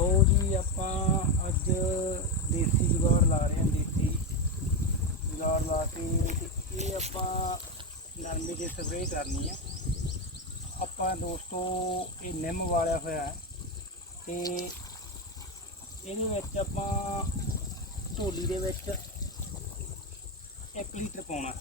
ਲਓ ਜੀ, ਆਪਾਂ ਅੱਜ ਦੇਸੀ ਜੁਗਾੜ ਲਾ ਰਹੇ ਹਾਂ, ਦੇਸੀ ਜੁਗਾੜ ਲਾ ਕੇ ਤੇ ਇਹ ਆਪਾਂ ਨਰਮੇ ਦੀ ਸਪਰੇਅ ਕਰਨੀ ਹੈ ਆਪਾਂ ਦੋਸਤੋ, ਇਹ ਨਿੰਮ ਵਾਲਿਆ ਹੋਇਆ ਹੈ ਤੇ ਇਹਦੇ ਵਿੱਚ ਆਪਾਂ ਢੋਲੀ ਦੇ ਵਿੱਚ 1 ਲੀਟਰ ਪਾਉਣਾ।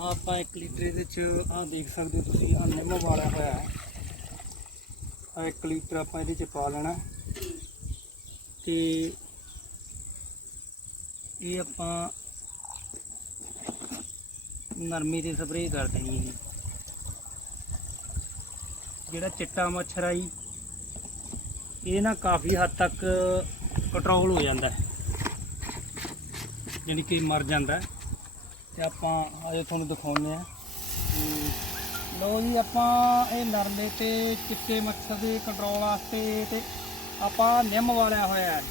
ਆਪਾਂ 1 ਲੀਟਰ ਇਹਦੇ 'ਚ ਆਹ ਦੇਖ ਸਕਦੇ ਹੋ ਤੁਸੀਂ, ਆਹ ਨਿੰਮ ਵਾਲਿਆ ਹੋਇਆ ਹੈ। ਆਹ 1 ਲੀਟਰ ਆਪਾਂ ਇਹਦੇ ਚ ਪਾ ਲੈਣਾ। ਤੇ ਇਹ ਆਪਾਂ ਨਰਮੀ 'ਤੇ ਸਪਰੇਅ ਕਰ ਦੇਣੀ ਹੈ। ਜਿਹੜਾ ਚਿੱਟਾ ਮੱਛਰ ਆਈ ਇਹ ਨਾ ਕਾਫੀ ਹੱਦ ਤੱਕ ਕੰਟਰੋਲ ਹੋ ਜਾਂਦਾ ਹੈ। ਯਾਨੀ ਕਿ ਮਰ ਜਾਂਦਾ ਹੈ। ਤੇ ਆਪਾਂ ਆਜੋ ਤੁਹਾਨੂੰ ਦਿਖਾਉਂਦੇ ਆ ਲੋ ਜੀ, ਆਪਾਂ ਇਹ ਨਰਮੇ ਤੇ ਚਿੱਟੇ ਮੱਛਰ ਦੇ ਕੰਟਰੋਲ ਵਾਸਤੇ ਤੇ ਆਪਾਂ ਨਿੰਮ ਵਾਲਿਆ ਹੋਇਆ ਹੈ।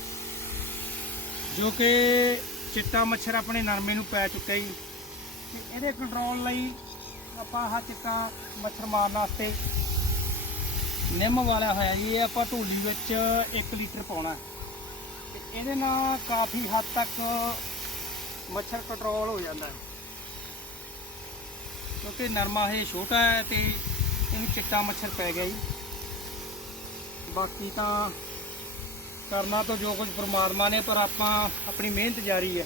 ਜੋ ਕਿ ਚਿੱਟਾ ਮੱਛਰ ਆਪਣੇ ਨਰਮੇ ਨੂੰ ਪੈ ਚੁੱਕਾ ਜੀ। ਤੇ ਇਹਦੇ ਕੰਟਰੋਲ ਲਈ ਆਪਾਂ ਆਹ ਚਿੱਟਾ ਮੱਛਰ ਮਾਰਨ ਵਾਸਤੇ ਨਿੰਮ ਵਾਲਿਆ ਹੋਇਆ ਜੀ। ਇਹ ਆਪਾਂ ਢੋਲੀ ਵਿੱਚ 1 ਲੀਟਰ ਪਾਉਣਾ ਤੇ ਇਹਦੇ ਨਾਲ ਕਾਫੀ ਹੱਦ ਤੱਕ ਮੱਛਰ ਕੰਟਰੋਲ ਹੋ ਜਾਂਦਾ ਹੈ। ਕਿਉਂਕਿ ਨਰਮਾ ਇਹ ਛੋਟਾ ਹੈ ਤੇ ਇਹਨੂੰ ਚਿੱਟਾ ਮੱਛਰ ਪੈ ਗਿਆ ਜੀ। ਬਾਕੀ ਤਾਂ ਕਰਨਾ ਤਾਂ ਜੋ ਕੁਝ ਪਰਮਾਤਮਾ ਨੇ, ਪਰ ਆਪਾਂ ਆਪਣੀ ਮਿਹਨਤ ਜਾਰੀ ਹੈ।